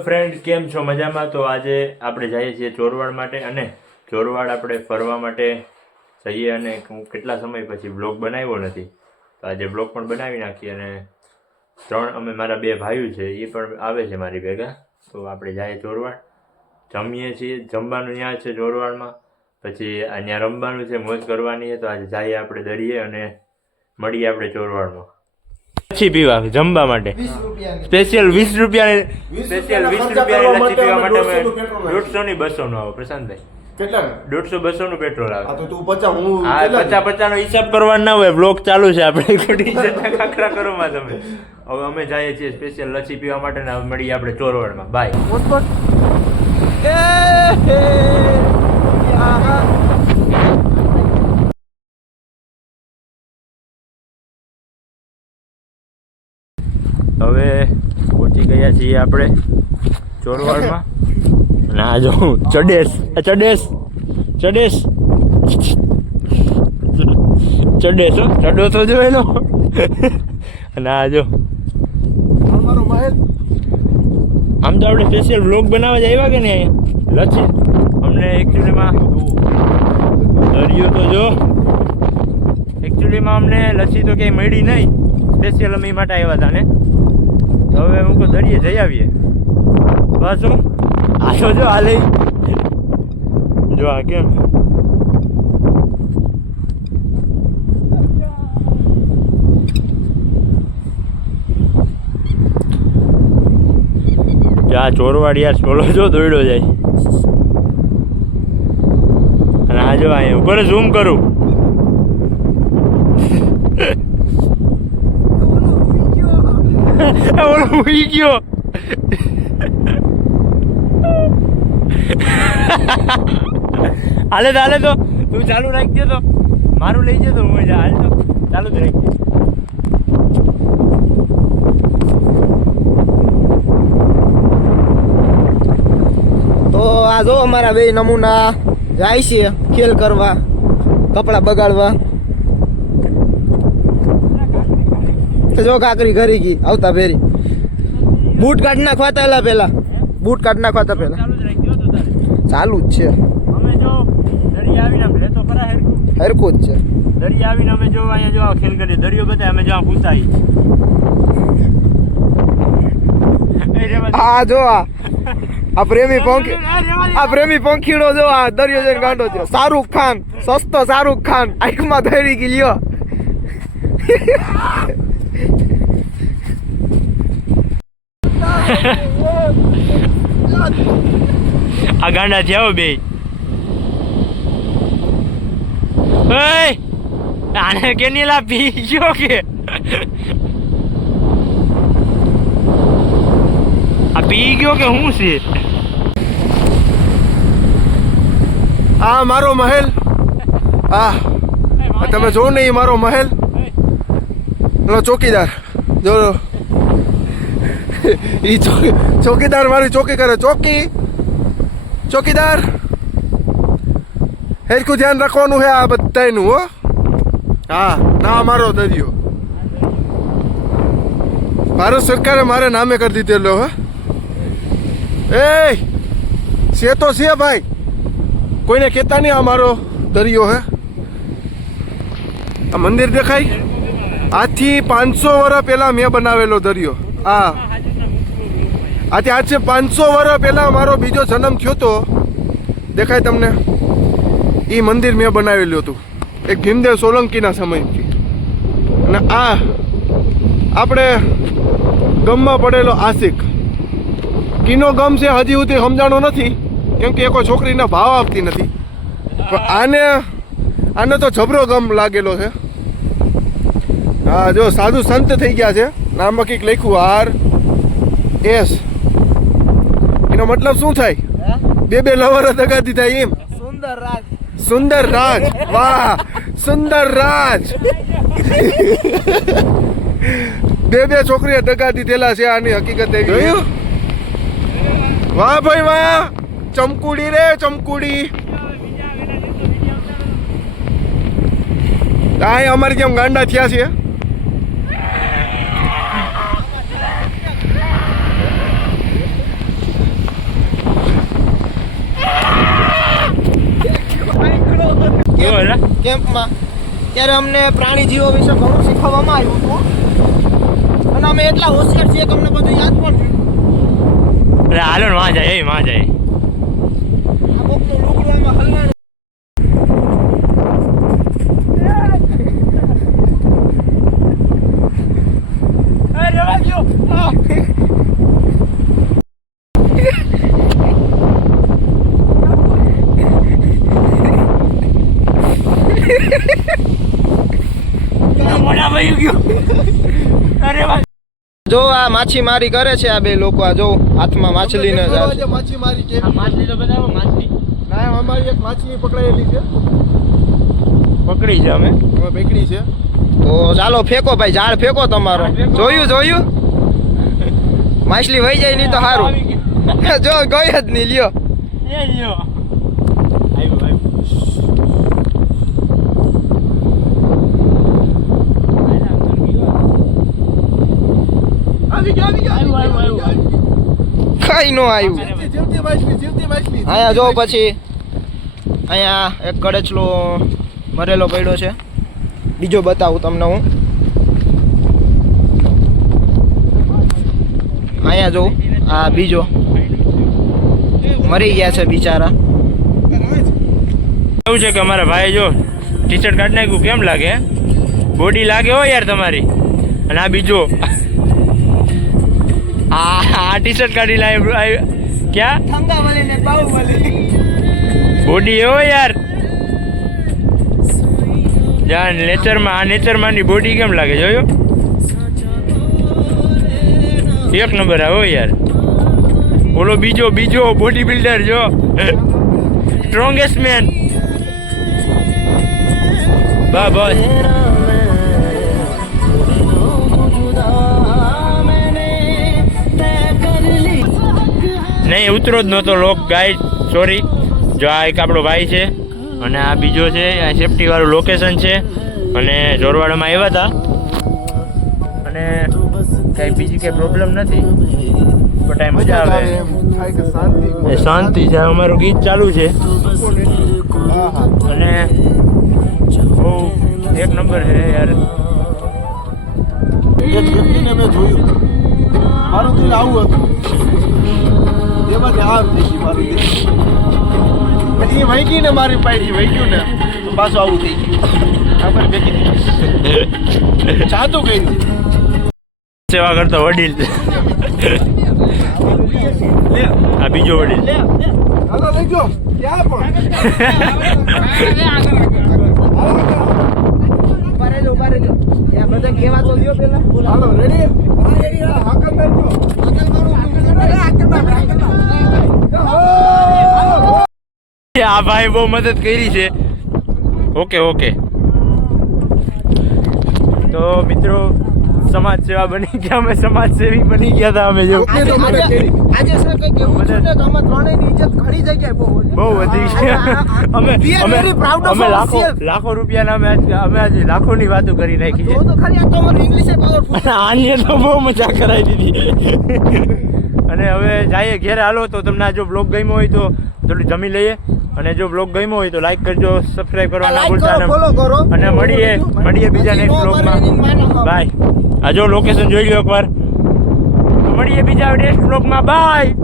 Friend કેમ છો? મજામાં? તો આજે આપણે જઈએ છીએ ચોરવાડ માટે અને ચોરવાડ આપણે ફરવા માટે જઈએ અને હું કેટલા સમય પછી બ્લોગ બનાવ્યો નથી. તો આજે બ્લોગ પણ બનાવી નાખીએ અને ત્રણ અમે મારા બે ભાઈઓ છે, એ પણ આવે છે મારી ભેગા. તો આપણે જઈએ ચોરવાડ. જમીએ છીએ. જમવાનું ત્યાં છે ચોરવાડમાં. પછી અહીંયા રમવાનું છે, મોજ કરવાની છે. તો આજે જઈએ આપણે દરિયે અને મળીએ આપણે ચોરવાડમાં. લચ્છી પીવા જમવા માટે. સ્પેશિયલ વીસ રૂપિયાની સ્પેશિયલ વીસ રૂપિયાની લચ્છી પીવા માટે અમે દોઢસો ની બસો નું આવે પ્રશાંતભાઈ. કેટલા? દોઢસો બસો નું પેટ્રોલ આવે તો તું પચાસ હું આ પચાસ પચાસ નો હિસાબ કરવાનો ના હોય બ્લોક ચાલુ છે આપણે. ખાખરા કરો માં તમે. હવે અમે જઈએ છીએ સ્પેશિયલ લચ્છી પીવા માટે ને હવે મળીએ આપણે ચોરવાડમાં. બાય હવે પહોંચી ગયા છીએ આપણે ચોરવાડમાં. અને આ જો ચડેશ ચડેશ ચડેશ. ચડેશ ચડો તો જો એનો. અને આ જો. આમ તો આપણે સ્પેશિયલ વ્લોગ બનાવવા જ આવ્યા કે ને લચી લચ્છી. અમને એકચ્યુઅલીમાં દરિયો તો જો. એકચ્યુઅલીમાં અમને લચ્છી તો ક્યાંય મળી નહીં. સ્પેશિયલ અમે માટે આવ્યા હતા ને. હવે હું કહું દરિયે જઈ આવીએ. બસ હું. આ તો જો હાલે જો આ કેમ? આ ચોરવાડી યાર સોલો જો દોડ્યો જાય. અને આ જો અહીંયા ઉપર ઝૂમ કરું. ઓલો ઉઈ ગયો. હાલે તો હાલે તો. તું ચાલુ રાખજે તો. મારું લઈ જતો હું હાલ તો. ચાલુ જ રાખજે તો આ જો અમારા બે નમૂના જાય છે ખેલ કરવા, કપડા બગાડવા. તો જો કાકરી ઘરી ગઈ આવતા ફેરી. બૂટ કાઢી નાખવાતા પહેલા પેલા. બૂટ કાઢી નાખવાતા પેલા. ચાલુ જ રાખજો તો તારે. ચાલુ જ છે. અમે જો દરિયા આવીને લેતો ખરા હેરકું હરખું જ છે. દરિયા આવીને અમે જો અહીંયા જો ખેલ કરીએ. દરિયો બધા અમે જો પૂછાઈ આ જો આ. આ પ્રેમી પંખી આ પ્રેમી પંખીડો જો આ દરિયો જઈને ગાંડો છે શાહરુખ ખાન સસ્તો શાહરુખ ખાન. આંખમાં ધરી ગઈ લ્યો. આ ગાંડા છે બે. આને કે કેનીલા પી ગયો કે? આ પી ગયો કે શું છે? આ મારો મહેલ. આ તમે જો નહીં મારો મહેલ. પેલો ચોકીદાર. જો ઈ ચોકીદાર મારી ચોકી કરે. ચોકી. ચોકીદાર. હેરકું ધ્યાન રાખવાનું છે આ બધાયનું, હો. હા, ના મારો દરિયો ભારત સરકારે મારે નામે કરી દીધેલો, હે. એ છે તો છે ભાઈ. કોઈને કહેતા નહીં આ મારો દરિયો, હે. આ મંદિર દેખાય? આજથી પાંચસો વર્ષ પહેલા મેં બનાવેલો દરિયો. આ આજે આજે પાંચસો વર્ષ પહેલા મારો બીજો જન્મ થયો હતો દેખાય તમને? એ મંદિર મેં બનાવેલું હતું. એક ભીમદેવ સોલંકીના સમયથી. અને આ આપણે ગમમાં પડેલો આશિક. કીનો ગમ છે હજી સુધી સમજાણો નથી, કેમ કે એ કોઈ છોકરીના ભાવ આપતી નથી. પણ આને આને તો જબરો ગમ લાગેલો છે. હા જો સાધુ સંત થઈ ગયા છે. નામમાં કંઈક લખ્યું આર એસ. એનો મતલબ શું થાય? બે બે લવર દગાતી થાય એમ. સુંદર રાજ. સુંદર રાજ. વાહ! સુંદર રાજ. બે બે છોકરીએ દગા દીધેલા છે આની હકીકત એવી જોયું? વાહ ભાઈ વાહ! ચમકુડી રે ચમકુડી. આ અમારી જેમ ગાંડા થયા છે. કેમ્પમાં. ત્યારે અમને પ્રાણી જીવો વિશે ઘણું શીખવવામાં આવ્યું હતું. અને અમે એટલા હોશિયાર છીએ કે અમને બધું યાદ પણ રહ્યું હાલો વાં જાય એ જાય આ કોકનું ગયો. અરે હલવાણું જો આ માછીમારી કરે છે આ બે લોકો આ જો હાથમાં માછલીને જે માછીમારી છે માછલી તો બધા માછલી. ના અમારી એક માછલી પકડાયેલી છે. પકડી છે અમે. અમે પકડી છે. તો ચાલો ફેંકો ભાઈ ઝાડ ફેંકો તમારો. જોયું જોયું? માછલી વહી જાય નહીં તો સારું જો ગઈ જ નહીં લ્યો. આવી ગયો આવી ગયો આવી ગયો, આવી ગયો. કઈ નો આવ્યું? અહીંયા જો પછી અહીંયા એક કડચલો મરેલો પડ્યો છે. બીજો બતાવું તમને હું. અહીંયા જોઉં આ બીજો. મરી ગયા છે બિચારા. એવું છે કે અમારા ભાઈ જો ટી શર્ટ કાઢી નાખ્યું કેમ લાગે? બોડી લાગે હો યાર તમારી. અને આ બીજો. આ આ ટી શર્ટ કાઢી લાવી ક્યાં? બોડી એવો યાર. જાન નેચરમાં આ નેચરમાંની બોડી કેમ લાગે જોયો? એક નંબર આવો યાર. ઓલો બીજો બીજો બોડી બિલ્ડર જો. સ્ટ્રોંગેસ્ટ મેન બા બસ. નહીં, ઉતરો જ નહોતો લોક ગાઈડ સોરી જો આ એક આપણો ભાઈ છે અને આ બીજો છે, આ સેફટીવાળું લોકેશન છે. અને જોરવાડામાં આવ્યા હતા. અને કાંઈ બીજી કંઈ પ્રોબ્લેમ નથી. પણ ટાઈમ મજા આવે. શાંતિ છે અમારું ગીત ચાલુ છે. અને બહુ એક નંબર છે યાર. એક વ્યક્તિને મેં જોયું. મારું દિલ આવું હતું. એમાંથી આમ થઈ ગઈ મારું પછી એ વહી ને મારી પાડી વહી ગયું ને. તો પાછું આવું થઈ ગયું. આપણે ભેગી થઈ જાતું કર્યું સેવા કરતો વડીલ. આ બીજો વડીલ. હાલો લઈ ગયો. ક્યાં પણ? હાલો રેડી હાકલ કરજો. આ ભાઈ બહુ મદદ કરી છે. Okay okay. તો મિત્રો સમાજ સેવા બની ગયા અમે સમાજ સેવી બની ગયા હતા અમે જો. ઓકે તો મને આજે સર કઈ કેવું છે કે અમે ત્રણેયની ઇજ્જત ઘણી જગ્યાએ બહુ વધી. બહુ વધી છે. અમે અમે પ્રાઉડ ઓફ અમે લાખો લાખો રૂપિયાના અમે આજ- અમે આજે લાખોની વાતો કરી નાખી છે. તો ખરી આ તો અમારું ઇંગ્લિશ એ powerful. આની તો બહુ મજા કરાવી દીધી. અને હવે જઈએ ઘેરે. હાલો તો તમને આ જો બ્લોગ ગમ્યો હોય તો થોડું જમી લઈએ. અને જો બ્લોગ ગમ્યો હોય તો લાઈક કરજો સબસ્ક્રાઇબ કરવા ના ભૂલતા. અને મળીએ મળીએ બીજા નેક્સ્ટ બ્લોગમાં. બાય આ જો લોકેશન જોઈ લો એકવાર. મળીએ બીજા નેક્સ્ટ બ્લોગમાં બાય